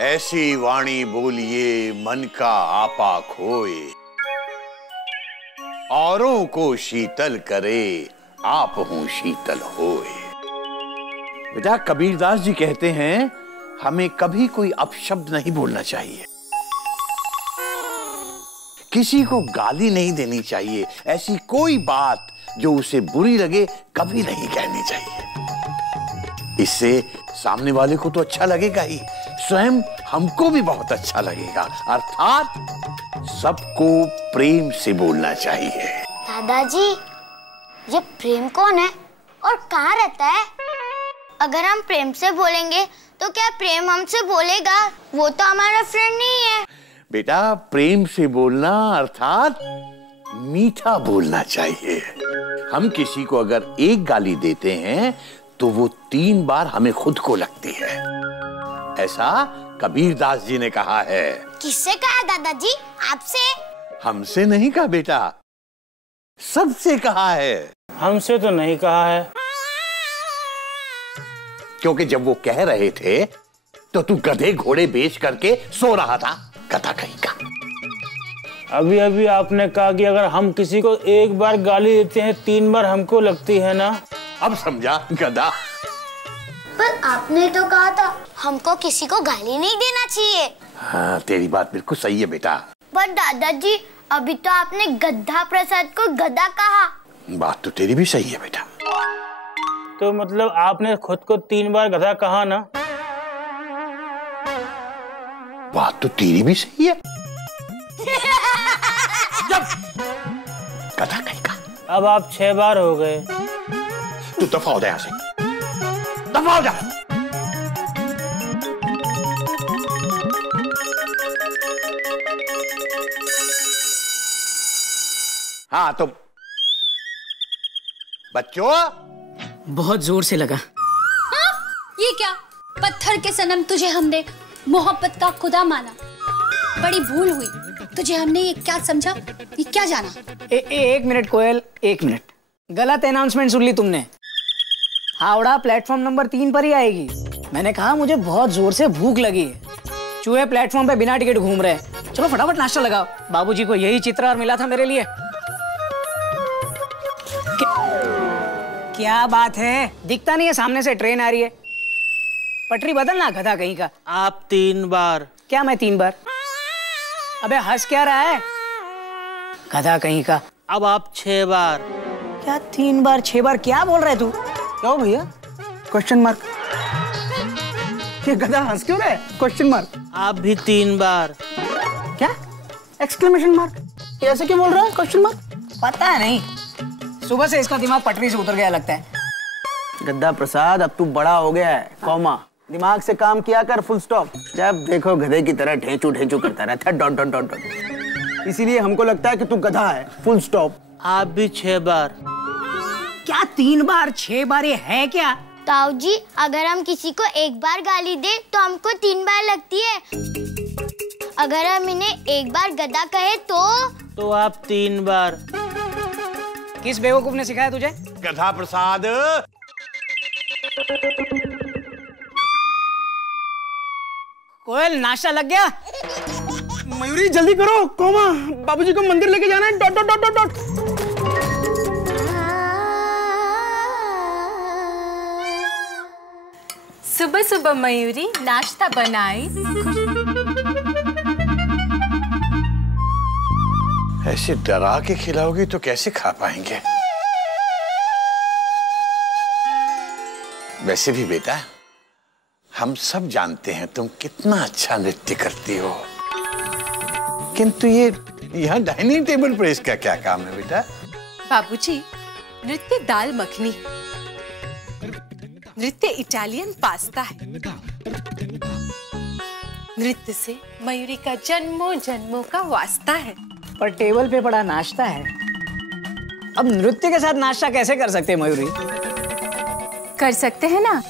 ऐसी वाणी बोलिए मन का आपा खोए, औरों को शीतल करे आप हूं शीतल होए। बेटा कबीरदास जी कहते हैं हमें कभी कोई अपशब्द नहीं बोलना चाहिए, किसी को गाली नहीं देनी चाहिए, ऐसी कोई बात जो उसे बुरी लगे कभी नहीं कहनी चाहिए। इससे सामने वाले को तो अच्छा लगेगा ही, स्वयं हमको भी बहुत अच्छा लगेगा। अर्थात सबको प्रेम से बोलना चाहिए। दादाजी, ये प्रेम कौन है और कहाँ रहता है? अगर हम प्रेम से बोलेंगे तो क्या प्रेम हमसे बोलेगा? वो तो हमारा फ्रेंड नहीं है। बेटा प्रेम से बोलना अर्थात मीठा बोलना चाहिए। हम किसी को अगर एक गाली देते हैं तो वो 3 बार हमें खुद को लगती है, ऐसा कबीरदास जी ने कहा है। किससे कहा दादाजी? आपसे? हमसे नहीं कहा बेटा, सबसे कहा है। हमसे तो नहीं कहा है। क्योंकि जब वो कह रहे थे तो तू गधे घोड़े बेच करके सो रहा था, गधा कहीं का। अभी अभी आपने कहा कि अगर हम किसी को एक बार गाली देते हैं 3 बार हमको लगती है ना। अब समझा गधा। पर आपने तो कहा था हमको किसी को गाली नहीं देना चाहिए। हाँ तेरी बात बिल्कुल सही है बेटा। पर दादाजी अभी तो आपने गधा प्रसाद को गधा कहा। बात तो तेरी भी सही है बेटा। तो मतलब आपने खुद को 3 बार गधा कहा ना। बात तो तेरी भी सही है। गधा कहीं का। अब आप 6 बार हो गए। तू दफा हो जा यहाँ से, दफा हो जा। हाँ तो बच्चों, बहुत जोर से लगा। हाँ? ये क्या? पत्थर के सनम तुझे हमने मोहब्बत का खुदा माना, बड़ी भूल हुई। तुझे हमने ये क्या समझा, ये क्या जाना? एक मिनट कोयल, 1 मिनट। गलत अनाउंसमेंट सुन ली तुमने। हावड़ा प्लेटफॉर्म नंबर 3 पर ही आएगी। मैंने कहा मुझे बहुत जोर से भूख लगी है। चूहे प्लेटफॉर्म पे बिना टिकट घूम रहे हैं। चलो फटाफट नाश्ता लगाओ। बाबूजी को यही चित्र मिला था मेरे लिए। क्या बात है, दिखता नहीं है सामने से ट्रेन आ रही है। पटरी बदलना गधा कहीं का। आप 3 बार। क्या मैं 3 बार? अबे हंस क्या रहा है गधा कहीं का। अब आप 6 बार। क्या 3 बार 6 बार क्या बोल रहे तू? क्या भैया? Question mark. ये गधा हंस क्यों रहा है? Question mark. आप भी 3 बार। क्या? Exclamation mark. ये ऐसे क्यों बोल रहा है? Question mark. पता नहीं, सुबह से इसका दिमाग पटरी से उतर गया लगता है। गद्दा प्रसाद अब तू बड़ा हो गया है, कॉमा दिमाग से काम किया कर, फुल स्टॉप। जब देखो गधे की तरह ढेंचू ढेंचू करता रहता है, डॉट डॉट डॉट डॉट। इसीलिए हमको लगता है कि तू गधा है, फुल स्टॉप। आप भी 6 बार। क्या 3 बार 6 बार ये है क्या? ताऊ जी, अगर हम किसी को एक बार गाली दे तो हमको 3 बार लगती है। अगर हम इन्हें एक बार गधा कहे तो आप 3 बार। किस बेवकूफ ने सिखाया तुझे? गधा प्रसाद। कोयल नाश्ता लग गया? मयूरी जल्दी करो, कॉमा बाबूजी को मंदिर लेके जाना है, dot dot dot dot dot. सुबह सुबह मयूरी नाश्ता बनाई। ऐसे डरा के खिलाओगी तो कैसे खा पाएंगे? वैसे भी बेटा, हम सब जानते हैं तुम कितना अच्छा नृत्य करती हो, किंतु ये यहाँ डाइनिंग टेबल पर इसका क्या काम है बेटा? बाबूजी, नृत्य दाल मखनी, नृत्य इटालियन पास्ता है। नृत्य से मयूरी का जन्मों जन्मों का वास्ता है। पर टेबल पे पड़ा नाश्ता है। अब नृत्य के साथ नाश्ता कैसे कर सकते हैं मयूरी? कर सकते हैं ना,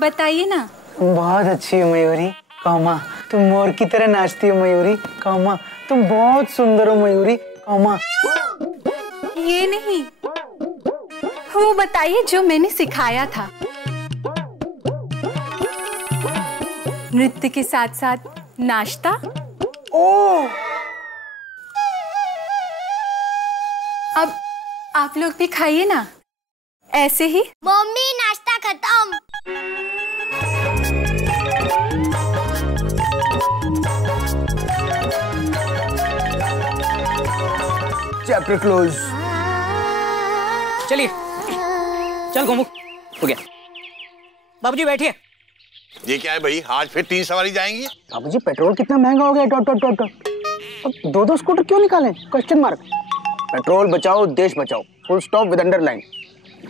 बताइए ना। बहुत अच्छी हो मयूरी, कॉमा तुम मोर की तरह नाचती हो मयूरी, कॉमा तुम बहुत सुंदर हो मयूरी, कॉमा। ये नहीं, वो बताइए जो मैंने सिखाया था। नृत्य के साथ साथ नाश्ता। ओ अब आप लोग भी खाइए ना, ऐसे ही। मम्मी नाश्ता खत्म। Chapter close. चलिए चल गोमुख, हो गया। बाबूजी बैठिए। ये क्या है भाई, आज फिर 3 सवारी जाएंगी? बाबूजी पेट्रोल कितना महंगा हो गया, डॉट डॉट डॉट डॉट। अब 2-2 स्कूटर क्यों निकालें? Question mark. पेट्रोल बचाओ देश बचाओ, फुल स्टॉप विद अंडरलाइन।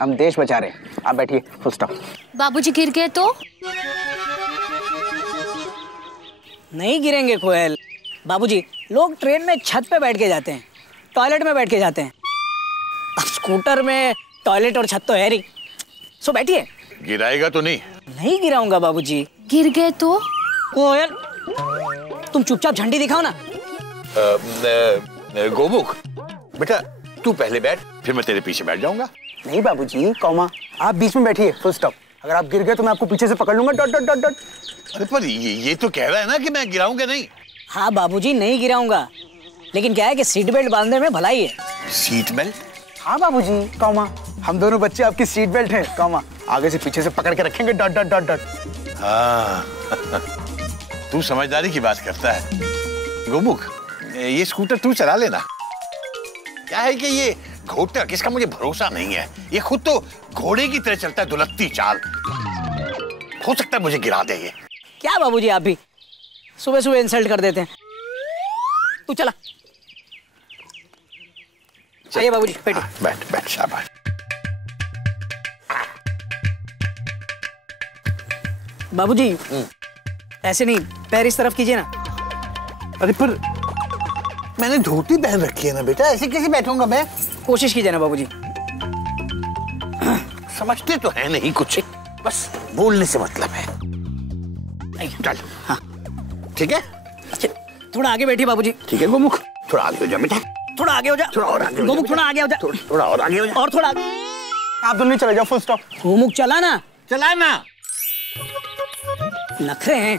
हम देश बचा रहे हैं, आप बैठिए, फुल स्टॉप। बाबूजी गिर गए तो? नहीं गिरेंगे कोयल। बाबूजी, लोग ट्रेन में छत पे बैठ के जाते हैं, टॉयलेट में बैठ के जाते हैं। अब स्कूटर में टॉयलेट और छत तो है नहीं, सो बैठिए। गिराएगा तो नहीं? नहीं गिराऊंगा बाबूजी। गिर गए तो? कोयल, तुम चुपचाप झंडी दिखाओ ना। गोमुख बेटा, तू पहले बैठ, फिर मैं तेरे पीछे बैठ जाऊंगा। नहीं बाबूजी, कॉमा, आप बीच में बैठिए, फुल स्टॉप। अगर आप गिर गए तो मैं आपको पीछे से पकड़ लूंगा, डॉट डॉट डॉट डॉट। अरे पर ये तो कह रहा है ना कि मैं गिराऊंगा नहीं। हाँ बाबूजी, नहीं गिराऊंगा, लेकिन क्या है कि सीट बेल्ट बांधने में भलाई है। Seat belt? हाँ बाबूजी, कॉमा, हम दोनों बच्चे आपकी सीट बेल्ट हैं, कॉमा, आगे से पीछे से पकड़ के रखेंगे, डॉट डॉट डॉट डॉट। हाँ तू समझदारी की बात करता है। गोमुख, ये स्कूटर तू चला लेना। क्या है कि ये घोटक, इसका मुझे भरोसा नहीं है। ये खुद तो घोड़े की तरह चलता है, दुलत्ती चाल। हो सकता है मुझे गिरा दे ये। क्या बाबूजी, आप भी सुबह सुबह इंसल्ट कर देते हैं। तू चला। चलिए बाबूजी, बैठिए। बैठ बैठ, शाबाश। बाबूजी ऐसे नहीं, पैर इस तरफ कीजिए ना। अरे पर मैंने धोती पहन रखी है ना बेटा, ऐसे कैसे बैठूंगा मैं? कोशिश कीजिए ना बाबूजी। समझते तो है नहीं कुछ, बस बोलने से मतलब है। चल। हाँ ठीक है, अच्छा, थोड़ा आगे बैठिए बाबूजी। ठीक है गोमुख, थोड़ा आगे हो जा बेटा। थोड़ा आगे हो जा। थोड़ा और आगे हो जा गोमुख, बेटा। थोड़ा आगे हो जा। थोड़ा और आगे हो जा। और थोड़ा। आप दोनों चले जाओ, फुल स्टॉप। गोमुख चला ना। चला ना। नखरे हैं।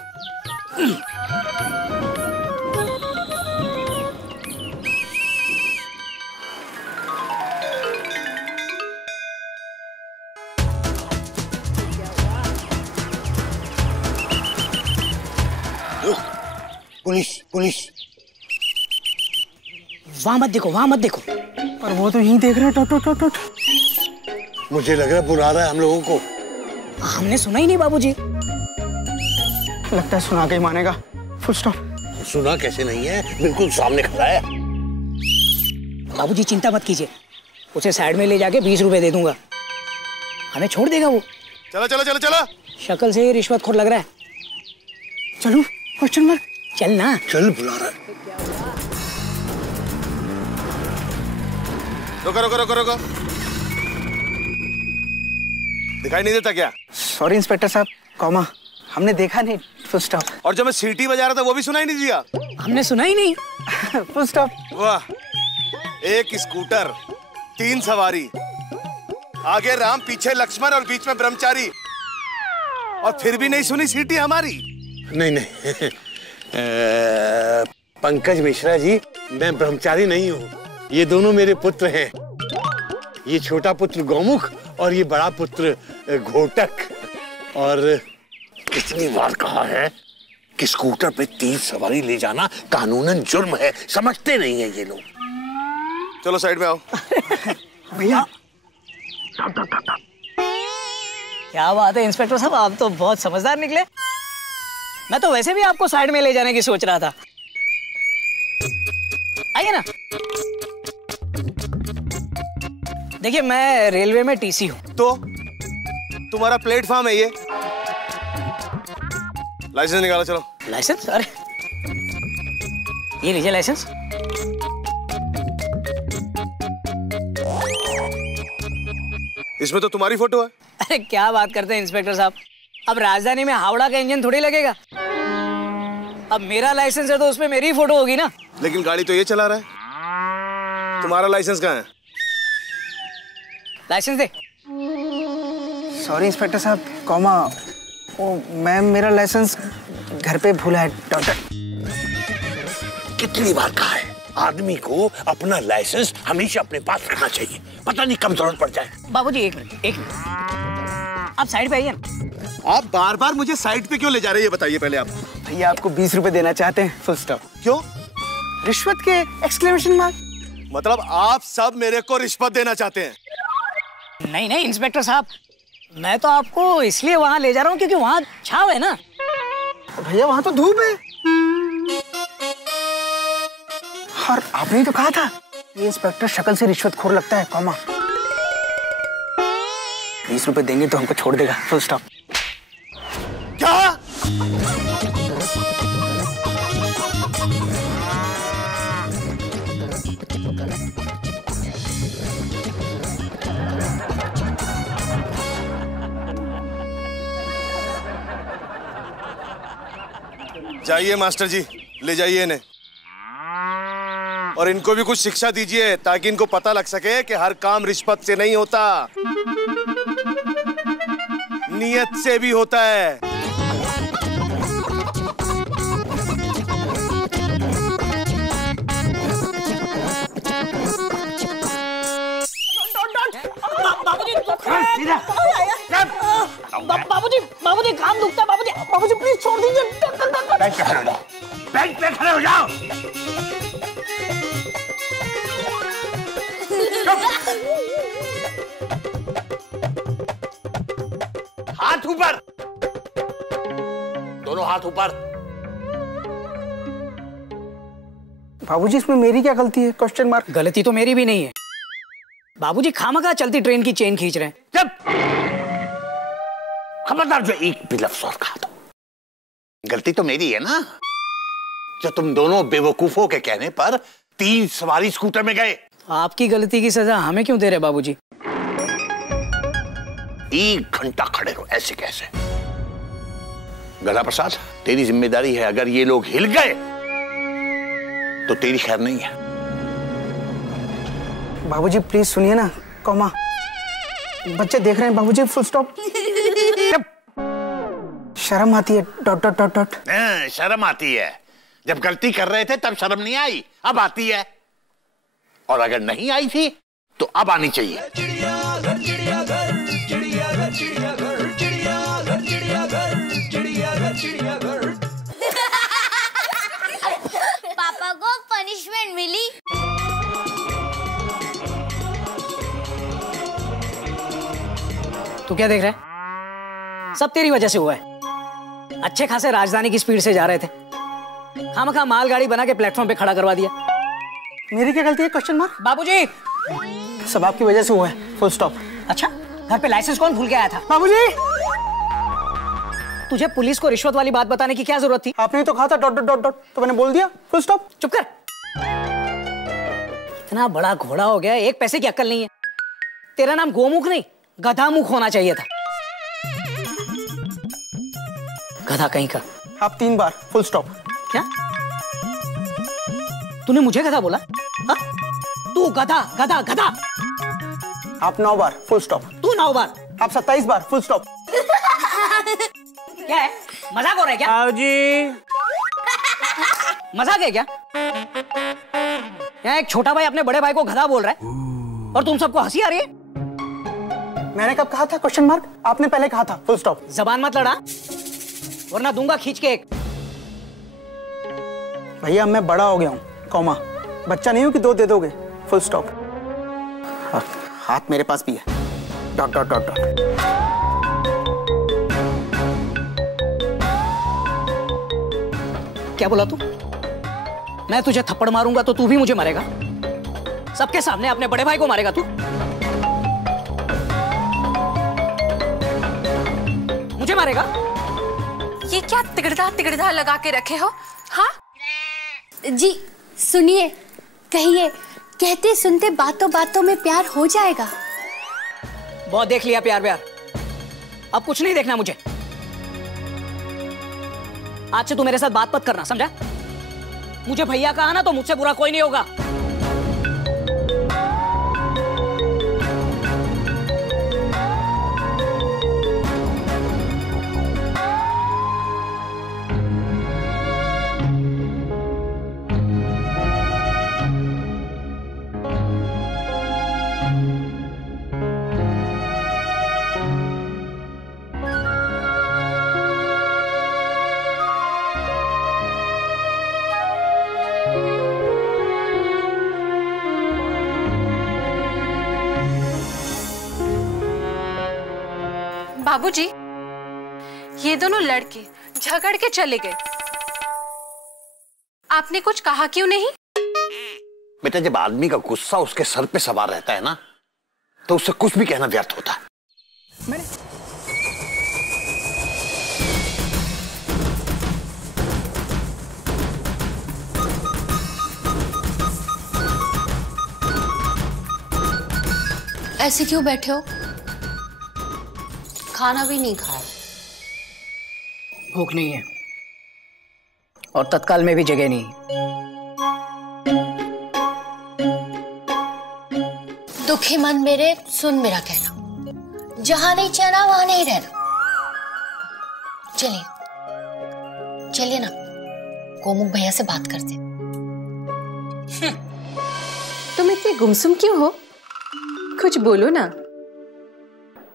Police police. वहां मत देखो, वहां मत देखो। पर वो तो यहीं देख रहे हैं, डॉट डॉट डॉट डॉट। मुझे लग रहा है बुला रहा है हम लोगों को। हमने सुना ही नहीं बाबूजी। लगता है सुना के ही मानेगा, फुल स्टॉप। सुना कैसे नहीं है, बिल्कुल सामने खड़ा है। बाबूजी चिंता मत कीजिए, उसे साइड में ले जाके 20 रुपए दे दूंगा, हमें छोड़ देगा वो। चलो चलो चलो चलो। शक्ल से ही रिश्वतखोर लग रहा है। चलो, क्वेश्चन मार्क। चल ना। चल, बुला रहा है। रुको रुको रुको रुको, दिखाई नहीं देता क्या? सॉरी इंस्पेक्टर साहब, कॉमा, हमने देखा नहीं, फुल स्टॉप। और जब मैं सीटी बजा रहा था वो भी सुनाई नहीं दिया? हमने सुना ही नहीं। Full stop. वाह, एक स्कूटर, 3 सवारी, आगे राम, पीछे लक्ष्मण और बीच में ब्रह्मचारी, और फिर भी नहीं सुनी सीटी हमारी? नहीं नहीं पंकज मिश्रा जी, मैं ब्रह्मचारी नहीं हूँ। ये दोनों मेरे पुत्र हैं। ये छोटा पुत्र गौमुख और ये बड़ा पुत्र घोटक। और कितनी बार कहा है कि स्कूटर पे 3 सवारी ले जाना कानूनन जुर्म है, समझते नहीं है ये लोग। चलो साइड में आओ। भैया, क्या बात है इंस्पेक्टर साहब, आप तो बहुत समझदार निकले। मैं तो वैसे भी आपको साइड में ले जाने की सोच रहा था। आइए ना। देखिए, मैं रेलवे में टीसी हूँ। तो तुम्हारा प्लेटफॉर्म है ये? लाइसेंस निकालो, चलो। लाइसेंस? अरे ये लीजिए लाइसेंस। इसमें तो तुम्हारी फोटो है। अरे क्या बात करते हैं इंस्पेक्टर साहब, अब राजधानी में हावड़ा का इंजन थोड़ी लगेगा। अब मेरा लाइसेंस है तो उसमें मेरी ही फोटो होगी ना। लेकिन गाड़ी तो ये चला रहा है, तुम्हारा लाइसेंस कहाँ है? लाइसेंस दे। सॉरी इंस्पेक्टर साहब, कॉमा, ओ मैम, मेरा लाइसेंस घर पे भूला है डॉक्टर। कितनी बार कहा है, आदमी को अपना लाइसेंस हमेशा अपने पास रखना चाहिए, पता नहीं कब जरूरत पड़ जाए। बाबूजी एक मिनट, आप साइड पे आइए। आप बार बार मुझे साइड पे क्यों ले जा रहे हैं, ये बताइए पहले आप। भैया आपको 20 रुपए देना चाहते हैं, फुल स्टॉप। क्यों? रिश्वत के एक्सक्लेमेशन मार्क। मतलब आप सब मेरे को रिश्वत देना चाहते हैं? नहीं नहीं इंस्पेक्टर साहब, मैं तो आपको इसलिए वहां ले जा रहा हूँ क्योंकि वहां छाव है ना। भैया वहां तो धूप है। और आपने ही तो कहा था ये इंस्पेक्टर शक्ल से रिश्वतखोर लगता है, कॉमा। 20 रुपए देंगे तो हमको छोड़ देगा, फुल स्टॉप। क्या? जाइए मास्टर जी, ले जाइए इन्हें और इनको भी कुछ शिक्षा दीजिए ताकि इनको पता लग सके कि हर काम रिश्वत से नहीं होता, नियत से भी होता है। बाबूजी काम दुखता है, बाबूजी प्लीज छोड़ दीजिए। बेंच पे खड़े हो जाओ, बेंच पे खड़े हो जाओ। हाथ ऊपर, दोनों हाथ ऊपर। बाबूजी इसमें मेरी क्या गलती है, क्वेश्चन मार्क। गलती तो मेरी भी नहीं है, बाबूजी खामखा चलती ट्रेन की चेन खींच रहे हैं। जब खबरदार जो एक भी लफ्ज़ और कहा तो गलती तो मेरी है ना, जो तुम दोनों बेवकूफों के कहने पर 3 सवारी स्कूटर में गए। आपकी गलती की सजा हमें क्यों दे रहे बाबूजी? 1 घंटा खड़े रहो ऐसे कैसे? गला प्रसाद, तेरी जिम्मेदारी है, अगर ये लोग हिल गए तो तेरी खैर नहीं है। बाबूजी प्लीज सुनिए ना, कॉमा। बच्चे देख रहे हैं बाबूजी, फुल स्टॉप। शर्म आती है, डॉट डॉट डॉट डॉट। शर्म आती है, जब गलती कर रहे थे तब शर्म नहीं आई, अब आती है, और अगर नहीं आई थी तो अब आनी चाहिए। पापा को पनिशमेंट मिली। तू क्या देख रहा है? सब तेरी वजह से हुआ है। अच्छे खासे राजधानी की स्पीड से जा रहे थे, खामखा मालगाड़ी बना के प्लेटफॉर्म पे खड़ा करवा दिया। मेरी क्या गलती है, क्वेश्चन मार्क। बाबूजी सब आपकी वजह से हुआ है, फुल स्टॉप। अच्छा, घर पे लाइसेंस कौन भूल के आया था? बाबूजी तुझे पुलिस को रिश्वत वाली बात बताने की क्या जरूरत थी? आपने तो कहा था डॉट डॉट डॉट डॉट, तो मैंने बोल दिया, फुल स्टॉप। चुप कर। इतना बड़ा घोड़ा हो गया, 1 पैसे की अक्ल नहीं है। तेरा नाम गोमुख नहीं गधामुख होना चाहिए था, गधा कहीं का। आप 3 बार, फुल स्टॉप। क्या तूने मुझे गधा बोला? हा? तू गधा गधा गधा। आप 9 बार, फुल स्टॉप। तू 9 बार। आप 27 बार, फुल स्टॉप। क्या है, मजाक हो रहा है क्या? जी मजाक है क्या? यहाँ एक छोटा भाई अपने बड़े भाई को गधा बोल रहा है और तुम सबको हंसी आ रही है? मैंने कब कहा था, क्वेश्चन मार्क। आपने पहले कहा था, फुल स्टॉप। जबान मत लड़ा वरना दूंगा खींच के एक। भैया मैं बड़ा हो गया हूँ, कॉमा। बच्चा नहीं हूँ कि 2 दे दोगे, फुल स्टॉप। हाथ मेरे पास भी है, डॉट डॉट डॉट डॉट। क्या बोला तू? मैं तुझे थप्पड़ मारूंगा तो तू भी मुझे मारेगा? सबके सामने अपने बड़े भाई को मारेगा तू? मुझे मारेगा? ये क्या तिगड़धा लगा के रखे हो? हाँ जी सुनिए, कहिए, कहते सुनते बातों बातों में प्यार हो जाएगा। बहुत देख लिया प्यार प्यार, अब कुछ नहीं देखना मुझे। आज से तू मेरे साथ बात मत करना, समझा? मुझे भैया कहा ना तो मुझसे बुरा कोई नहीं होगा। बाबूजी, ये दोनों लड़के झगड़ के चले गए, आपने कुछ कहा क्यों नहीं? बेटा, जब आदमी का गुस्सा उसके सर पे सवार रहता है ना, तो उससे कुछ भी कहना व्यर्थ होता है। ऐसे क्यों बैठे हो? खाना भी नहीं खाया। भूख नहीं है और तत्काल में भी जगह नहीं। दुखी मन मेरे, सुन मेरा कहना, जहां नहीं चैना वहां नहीं रहना। चलिए चलिए ना, गोमुख भैया से बात करते। तुम इतने गुमसुम क्यों हो? कुछ बोलो ना।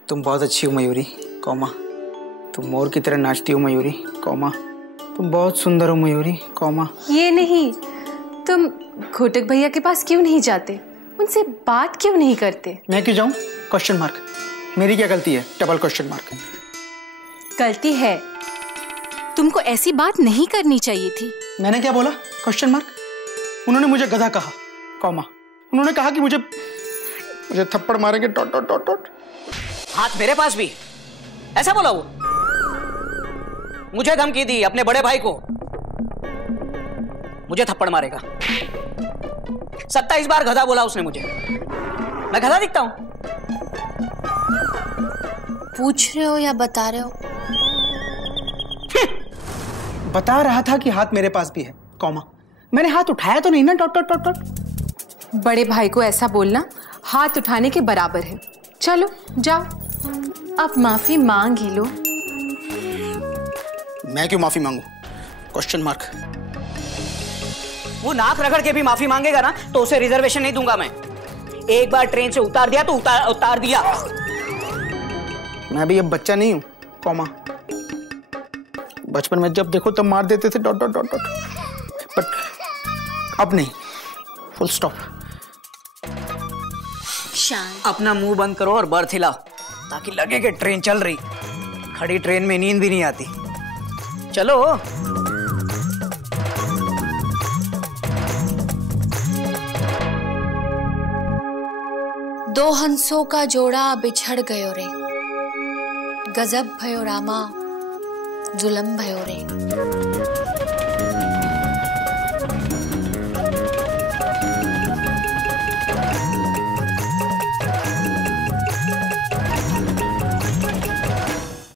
तुम बहुत अच्छी हो मयूरी, कौमा। तुम मोर की तरह नाचती हो मयूरी, कौमा। तुम बहुत सुंदर हो मयूरी, कौमा। ये नहीं, तुम घोटक भैया के पास क्यों नहीं जाते? उनसे बात क्यों नहीं करते? मैं क्यों जाऊं? Question mark. मेरी क्या गलती है? Double question mark. गलती है, तुमको ऐसी बात नहीं करनी चाहिए थी। मैंने क्या बोला? Question mark. उन्होंने मुझे गधा कहा, कौमा। उन्होंने कहा कि मुझे थप्पड़ मारेंगे, डॉट डॉट डॉट डॉट। हाथ मेरे पास भी ऐसा बोला वो? मुझे धमकी दी अपने बड़े भाई को, मुझे थप्पड़ मारेगा। 27 बार गधा बोला उसने मुझे। मैं गधा दिखता हूं? पूछ रहे हो या बता रहे हो? बता रहा था कि हाथ मेरे पास भी है, कौमा। मैंने हाथ उठाया तो नहीं ना, डॉट डॉट डॉट डॉट। बड़े भाई को ऐसा बोलना हाथ उठाने के बराबर है। चलो जाओ, अब माफी मांग ही लो। मैं क्यों माफी मांगू? Question mark. वो नाक रगड़ के भी माफी मांगेगा ना, तो उसे रिजर्वेशन नहीं दूंगा मैं। एक बार ट्रेन से उतार दिया तो उतार दिया। मैं भी अब बच्चा नहीं हूं, कौमा। बचपन में जब देखो तब मार देते थे, dot dot dot dot. But अब नहीं, फुल स्टॉप। अपना मुंह बंद करो और बर्थ हिलाओ, ताकि लगे कि ट्रेन चल रही। खड़ी ट्रेन में नींद भी नहीं आती। चलो। दो हंसों का जोड़ा बिछड़ गयो रे, गजब भयो रामा, जुलम भयो रे।